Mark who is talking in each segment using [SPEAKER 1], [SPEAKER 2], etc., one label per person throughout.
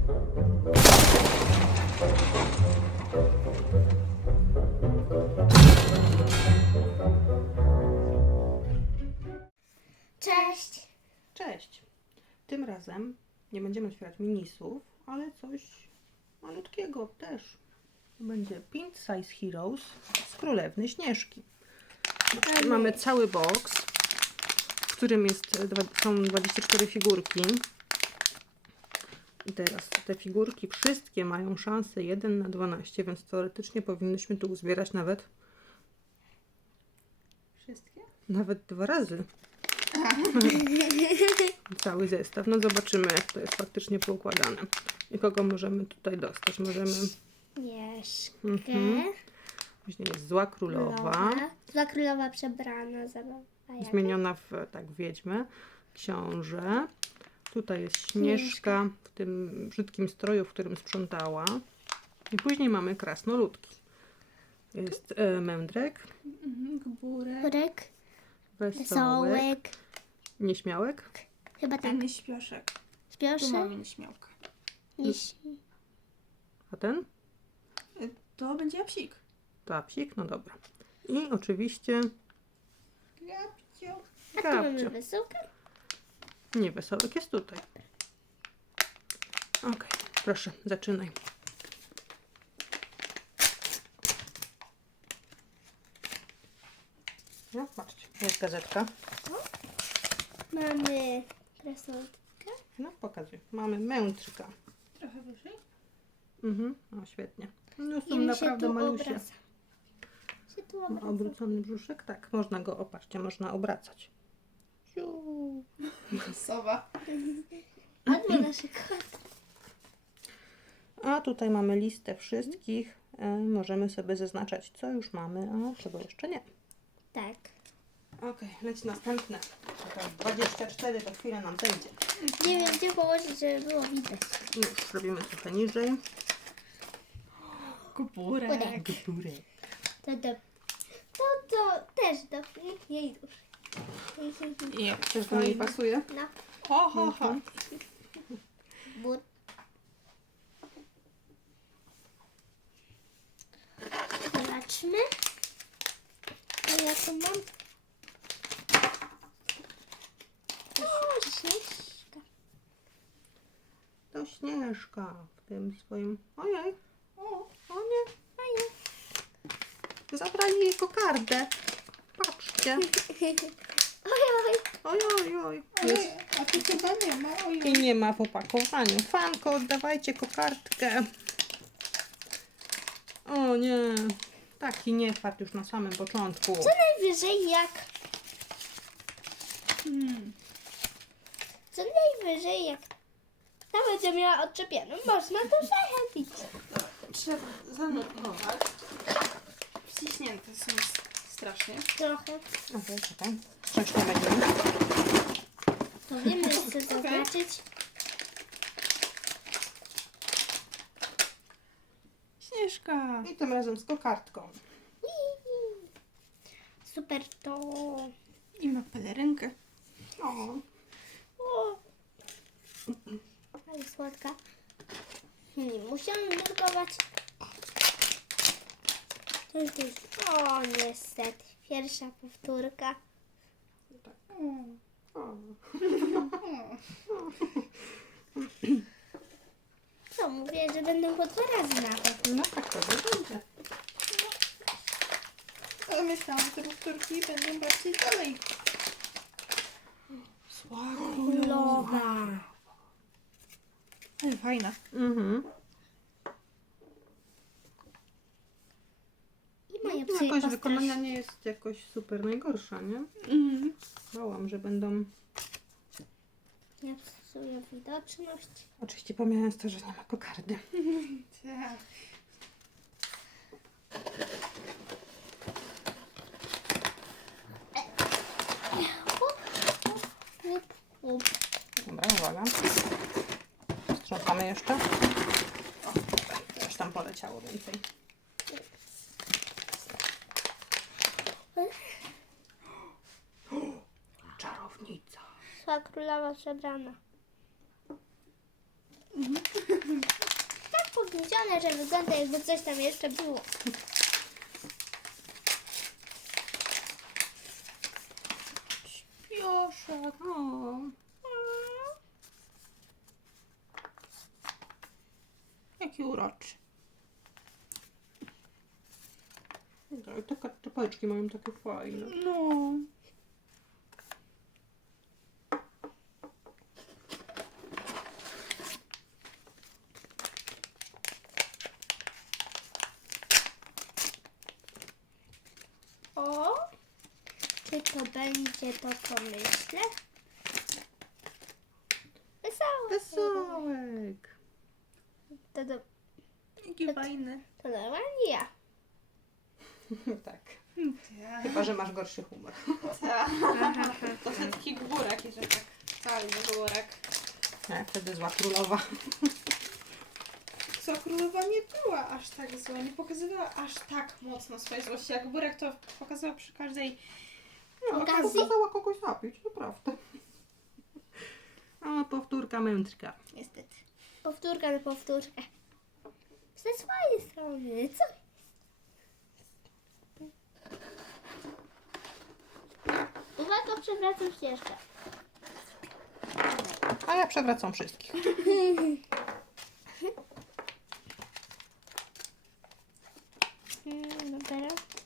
[SPEAKER 1] Cześć!
[SPEAKER 2] Cześć! Tym razem nie będziemy otwierać minisów, ale coś malutkiego też. Będzie Pint Size Heroes z Królewny Śnieżki. Mamy cały box, w którym są 24 figurki. I teraz te figurki wszystkie mają szansę 1 na 12, więc teoretycznie powinnyśmy tu uzbierać nawet
[SPEAKER 1] Wszystkie?
[SPEAKER 2] 2 razy. Cały zestaw. No zobaczymy, jak to jest faktycznie poukładane. I kogo możemy tutaj dostać? Możemy...
[SPEAKER 1] Śnieżkę.
[SPEAKER 2] Później jest Zła Królowa.
[SPEAKER 1] Zła królowa przebrana.
[SPEAKER 2] Zmieniona w wiedźmę. Książę. Tutaj jest Śnieżka w tym brzydkim stroju, w którym sprzątała. I później mamy krasnoludki. Jest Mędrek.
[SPEAKER 1] Gburek.
[SPEAKER 2] Wesołek. Nieśmiałek.
[SPEAKER 1] Chyba tak.
[SPEAKER 3] Ten nieśpioszek. Tu
[SPEAKER 1] Śpioszy?
[SPEAKER 3] mamy nieśmiałka.
[SPEAKER 2] A ten?
[SPEAKER 3] To będzie japsik.
[SPEAKER 2] To psik, no dobra. I oczywiście
[SPEAKER 3] Japcio.
[SPEAKER 1] A tu mamy
[SPEAKER 2] Gabcio.
[SPEAKER 1] wesołkę?
[SPEAKER 2] Nie, Wesołek jest tutaj. Ok, proszę, zaczynaj. No, patrzcie, jest gazetka.
[SPEAKER 1] Mamy krasnoludkę.
[SPEAKER 2] No, pokazuję. Mamy Mędrka.
[SPEAKER 3] Trochę wyżej.
[SPEAKER 2] No, świetnie. No, są
[SPEAKER 1] I mi się
[SPEAKER 2] naprawdę
[SPEAKER 1] tu
[SPEAKER 2] malusie.
[SPEAKER 1] obraca. Się tu
[SPEAKER 2] Ma
[SPEAKER 1] obraca.
[SPEAKER 2] obrócony brzuszek? Tak, można go, opatrzcie, można obracać. Siu.
[SPEAKER 3] Sowa.
[SPEAKER 1] Albo nasze koty.
[SPEAKER 2] A tutaj mamy listę wszystkich. Możemy sobie zaznaczać, co już mamy, a czego jeszcze nie.
[SPEAKER 1] Tak.
[SPEAKER 2] Ok, leci następne. Czekaj, 24 to chwilę nam zejdzie.
[SPEAKER 1] Nie wiem, gdzie położyć, żeby było widać.
[SPEAKER 2] Już robimy trochę niżej.
[SPEAKER 3] Kuburek.
[SPEAKER 2] Górek.
[SPEAKER 1] To też do jej duszy.
[SPEAKER 2] Też do niej pasuje?
[SPEAKER 1] No.
[SPEAKER 3] Ho, ho, ho.
[SPEAKER 1] But. Zobaczmy. A ja tu mam. O, śnieżka.
[SPEAKER 2] To Śnieżka w tym swoim... Ojej, o nie,
[SPEAKER 1] Fajnie.
[SPEAKER 2] zabrali jej kokardę. Patrzcie.
[SPEAKER 1] Ojoj.
[SPEAKER 2] Ojoj, oj. Jest.
[SPEAKER 3] A tu chyba nie ma. Ojej.
[SPEAKER 2] I nie ma w opakowaniu. Fanko, oddawajcie kokardkę. O nie. Taki niefart już na samym początku.
[SPEAKER 1] Co najwyżej jak... Co najwyżej jak... Ta będzie miała odczepioną. Można to zachęcić.
[SPEAKER 3] Trzeba zanotować. Wciśnięte są strasznie.
[SPEAKER 1] Trochę.
[SPEAKER 2] Okej, czekaj. Coś nie będziemy.
[SPEAKER 1] To wiemy jeszcze zaznaczyć.
[SPEAKER 3] Śnieżka.
[SPEAKER 2] I tym razem z kokardką.
[SPEAKER 1] Super to.
[SPEAKER 3] I ma pelerynkę.
[SPEAKER 2] O.
[SPEAKER 1] O. Ale słodka. Nie musiałam drukować. To już jest. O, niestety. Pierwsza powtórka.
[SPEAKER 2] O.
[SPEAKER 1] Co, mówię, że będą po 2 razy nawet.
[SPEAKER 2] No tak to będzie.
[SPEAKER 3] Ale myślałam, że te powtórki będą bardziej dalej.
[SPEAKER 2] Zła
[SPEAKER 1] Królowa.
[SPEAKER 3] Ale fajna.
[SPEAKER 1] I moje
[SPEAKER 2] No,
[SPEAKER 1] psy
[SPEAKER 2] jakoś wykonania nie jest jakoś super najgorsza, nie? Bałam, że będą...
[SPEAKER 1] Nie psują widoczność.
[SPEAKER 2] Oczywiście pomijając to, że nie ma kokardy.
[SPEAKER 3] Tak.
[SPEAKER 2] Dobra, uwaga. Sprzątamy jeszcze. O, coś tam poleciało więcej. Czarownica.
[SPEAKER 1] Zła królowa przebrana. napisane, że wygląda jakby coś tam jeszcze było.
[SPEAKER 3] Śpioszek.
[SPEAKER 2] O,
[SPEAKER 3] Jaki uroczy.
[SPEAKER 2] te czapeczki mają takie fajne.
[SPEAKER 3] No.
[SPEAKER 1] O! Czy to będzie to, co myślę? Wesołe.
[SPEAKER 2] Wesołek.
[SPEAKER 3] Jaki fajny.
[SPEAKER 1] To normalnie ja.
[SPEAKER 2] Tak.
[SPEAKER 3] Tak.
[SPEAKER 2] Chyba, że masz gorszy humor.
[SPEAKER 3] To ten taki górek, że tak. Cały górek.
[SPEAKER 2] Wtedy zła królowa.
[SPEAKER 3] Co, królowa nie była aż tak zła, nie pokazywała aż tak mocno swojej złości. Jak Burek to pokazała przy każdej...
[SPEAKER 2] No,
[SPEAKER 1] Okazji?
[SPEAKER 2] kazała kogoś zabić, naprawdę. A powtórka mędrka.
[SPEAKER 3] Niestety.
[SPEAKER 1] Powtórka na powtórkę. Ze swojej strony. Co? Uwaga, przewracam ścieżkę.
[SPEAKER 2] A ja przewracam wszystkich.
[SPEAKER 1] Dobra.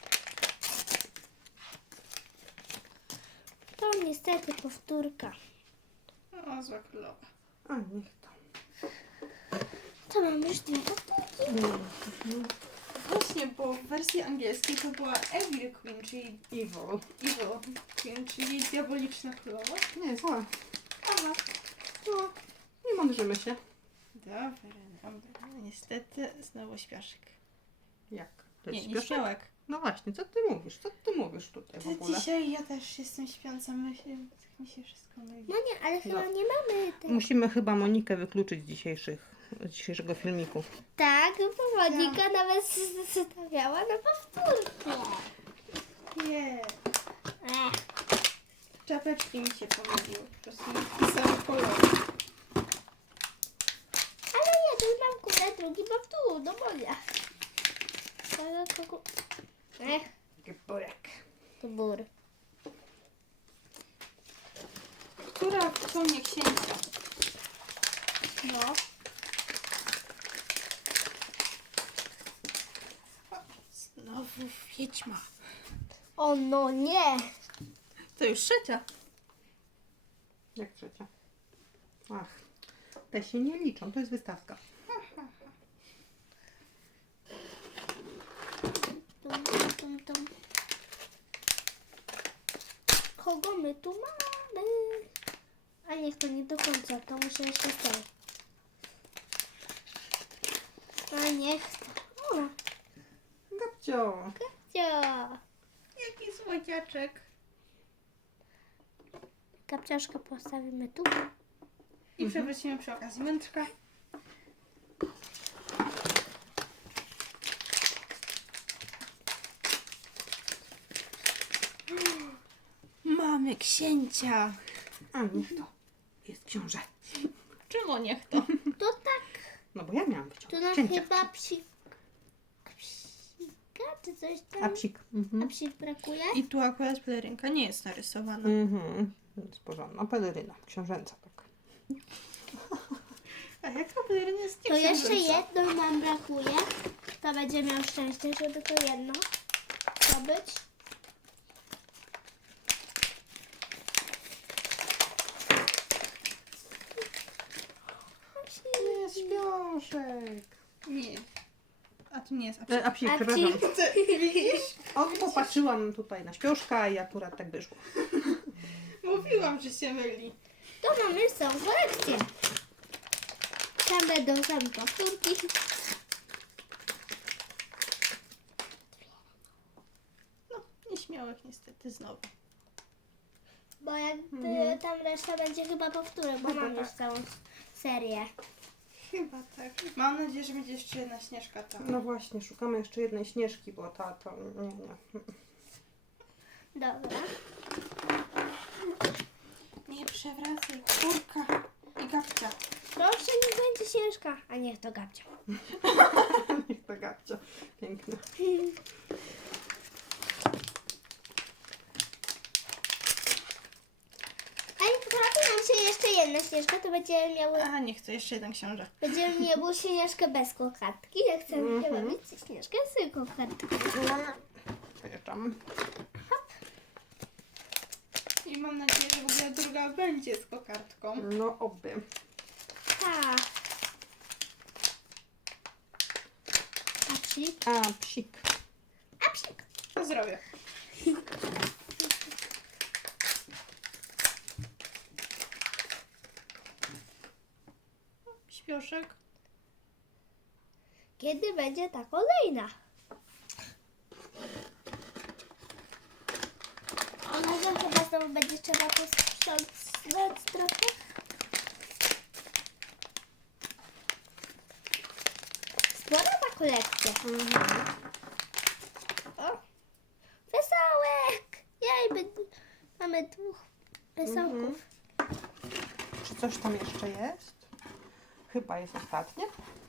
[SPEAKER 1] To niestety powtórka.
[SPEAKER 3] O, zła królowa.
[SPEAKER 2] A niech to.
[SPEAKER 1] To mam już dwie powtórki.
[SPEAKER 3] Właśnie, bo w wersji angielskiej to była Evil Queen, czyli
[SPEAKER 2] Evil.
[SPEAKER 3] Evil Queen, czyli diaboliczna królowa.
[SPEAKER 2] Nie, zła.
[SPEAKER 3] Aha.
[SPEAKER 2] No, nie mądrzymy się.
[SPEAKER 3] Dobra, dobra. Niestety znowu śpiaszek.
[SPEAKER 2] Jak? To
[SPEAKER 3] Nie,
[SPEAKER 2] jest
[SPEAKER 3] nie
[SPEAKER 2] śpioszek?
[SPEAKER 3] śmiałek.
[SPEAKER 2] No właśnie, co ty mówisz? Co ty mówisz tutaj w ogóle?
[SPEAKER 3] Dzisiaj ja też jestem śpiąca, myślę, tak mi się wszystko myli.
[SPEAKER 1] No nie, ale chyba
[SPEAKER 2] No.
[SPEAKER 1] nie mamy tego.
[SPEAKER 2] Musimy chyba Monikę wykluczyć z dzisiejszego filmiku.
[SPEAKER 1] Tak, bo Monika nawet stawiała na powtórkę.
[SPEAKER 3] Nie.
[SPEAKER 1] Ech.
[SPEAKER 3] Czapeczki mi się pomyliły, po prostu nie wpisałam koloru.
[SPEAKER 1] Ale jeden mam kulę, drugi ma w dół, do moja. Ech,
[SPEAKER 2] Geburek.
[SPEAKER 1] to bur.
[SPEAKER 3] Która w tonie księcia?
[SPEAKER 1] No.
[SPEAKER 3] Znowu wiedźma.
[SPEAKER 1] O no nie.
[SPEAKER 3] To już trzecia.
[SPEAKER 2] Jak trzecia? Ach, te się nie liczą, to jest wystawka.
[SPEAKER 1] Tum. Kogo my tu mamy? A niech to nie do końca, to muszę jeszcze stać. A niech to. O,
[SPEAKER 2] Gabcio.
[SPEAKER 1] cio.
[SPEAKER 3] Jaki słodziaczek.
[SPEAKER 1] Kapciaszkę postawimy tu.
[SPEAKER 3] I przewrócimy przy okazji mędrka. Mamy księcia.
[SPEAKER 2] A niech to. Jest książę.
[SPEAKER 3] Czemu niech to?
[SPEAKER 1] To tak.
[SPEAKER 2] No bo ja miałam
[SPEAKER 1] To
[SPEAKER 2] wyciągnąć
[SPEAKER 1] nam
[SPEAKER 2] księcia.
[SPEAKER 1] chyba psika czy coś tam.
[SPEAKER 2] A psik.
[SPEAKER 1] A psik brakuje?
[SPEAKER 3] I tu akurat pelerynka nie jest narysowana.
[SPEAKER 2] Jest porządna peleryna, książęca taka.
[SPEAKER 3] A jaka peleryna jest
[SPEAKER 1] To jeszcze
[SPEAKER 3] nieksiężęca?
[SPEAKER 1] jedno nam brakuje. To będzie miał szczęście, żeby to jedno zdobyć.
[SPEAKER 2] Jest śpioszek.
[SPEAKER 3] Nie. A tu nie jest apsik.
[SPEAKER 2] A psik,
[SPEAKER 1] A
[SPEAKER 2] przepraszam.
[SPEAKER 1] psik?
[SPEAKER 3] Ty widzisz?
[SPEAKER 2] O, popatrzyłam tutaj na śpioszka i akurat tak wyszło.
[SPEAKER 3] Mówiłam, że się myli.
[SPEAKER 1] To mamy całą kolekcję. Tam będą same powtórki.
[SPEAKER 3] No, nieśmiałek niestety znowu.
[SPEAKER 1] Bo jak tam reszta będzie chyba powtórek, bo mam już całą serię.
[SPEAKER 3] Chyba tak. Mam nadzieję, że będzie jeszcze jedna śnieżka tam.
[SPEAKER 2] No właśnie, szukamy jeszcze jednej śnieżki, bo ta to nie.
[SPEAKER 1] Dobra.
[SPEAKER 3] Nie przewracaj, kurka i gabcia.
[SPEAKER 1] Proszę, niech będzie Śnieżka, a niech to Gabcia.
[SPEAKER 2] Niech to Gabcia. Piękne.
[SPEAKER 1] A jak trafi nam się jeszcze jedna Śnieżka, to
[SPEAKER 3] A, nie chcę, jeszcze jeden książę.
[SPEAKER 1] będziemy miały Śnieżkę bez kokardki. Ja chcę chyba mieć Śnieżkę z kokardką.
[SPEAKER 2] Wyjeżdżam.
[SPEAKER 3] I mam nadzieję, że w ogóle druga będzie z kokardką.
[SPEAKER 2] No oby.
[SPEAKER 1] Tak. A psik?
[SPEAKER 2] A, psik.
[SPEAKER 1] A psik.
[SPEAKER 3] To zrobię. Śpioszek.
[SPEAKER 1] Kiedy będzie ta kolejna? Uważam, chyba znowu będzie trzeba posprzątać trochę. Spora ta kolekcja. O, wesołek! Mamy dwóch wesołków.
[SPEAKER 2] Czy coś tam jeszcze jest? Chyba jest ostatnie.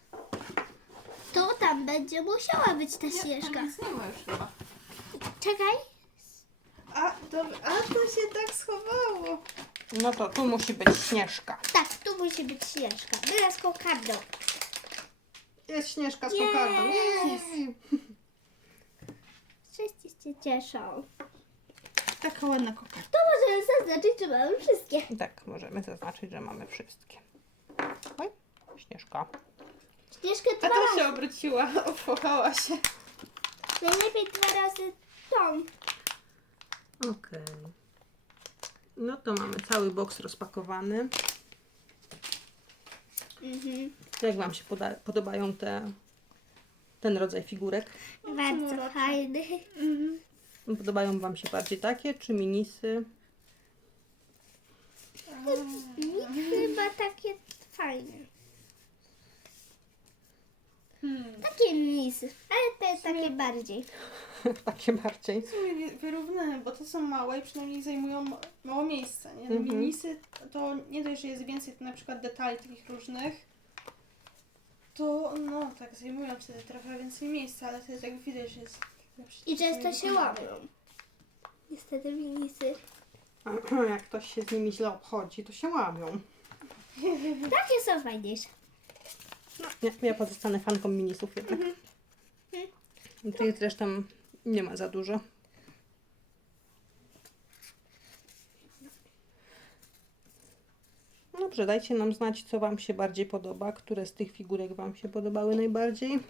[SPEAKER 1] To tam będzie musiała być ta Śnieżka.
[SPEAKER 3] Nic nie ma już chyba.
[SPEAKER 1] Czekaj.
[SPEAKER 3] A, dobra, a to się tak schowało.
[SPEAKER 2] No to tu musi być Śnieżka.
[SPEAKER 1] Tak, tu musi być Śnieżka. Byle z kokardą.
[SPEAKER 2] Jest Śnieżka z
[SPEAKER 1] Jest.
[SPEAKER 2] kokardą. Jest.
[SPEAKER 1] Wszyscy się cieszą.
[SPEAKER 3] Taka ładna kokardka.
[SPEAKER 1] To możemy zaznaczyć, że mamy wszystkie.
[SPEAKER 2] Tak, możemy zaznaczyć, że mamy wszystkie. Oj, Śnieżka.
[SPEAKER 1] Śnieżkę
[SPEAKER 3] A
[SPEAKER 1] dwa
[SPEAKER 3] to się
[SPEAKER 1] razy.
[SPEAKER 3] obróciła, opłakała się.
[SPEAKER 1] Najlepiej dwa razy tą.
[SPEAKER 2] Okej. No to mamy cały boks rozpakowany. Jak Wam się podobają ten rodzaj figurek?
[SPEAKER 1] Bardzo fajny.
[SPEAKER 2] Podobają Wam się bardziej takie, czy minisy?
[SPEAKER 1] Chyba takie fajne. Takie misy, ale te jest takie bardziej.
[SPEAKER 2] Takie bardziej.
[SPEAKER 3] Wyrównane, bo to są małe i przynajmniej zajmują mało miejsca. Nie? Minisy to nie dość, że jest więcej na przykład detali takich różnych, to no tak zajmują wtedy trochę więcej miejsca, ale wtedy tak widać, że jest lepszy.
[SPEAKER 1] I często się łamią. Niestety minisy.
[SPEAKER 2] Jak ktoś się z nimi źle obchodzi, to się łamią.
[SPEAKER 1] Takie są fajniejsze.
[SPEAKER 2] Ja pozostanę fanką minisów jednak. Tych zresztą nie ma za dużo. Dobrze, dajcie nam znać, co Wam się bardziej podoba, które z tych figurek Wam się podobały najbardziej.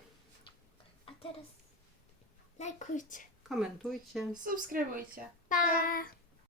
[SPEAKER 1] A teraz lajkujcie.
[SPEAKER 2] Komentujcie.
[SPEAKER 3] Subskrybujcie.
[SPEAKER 1] Pa!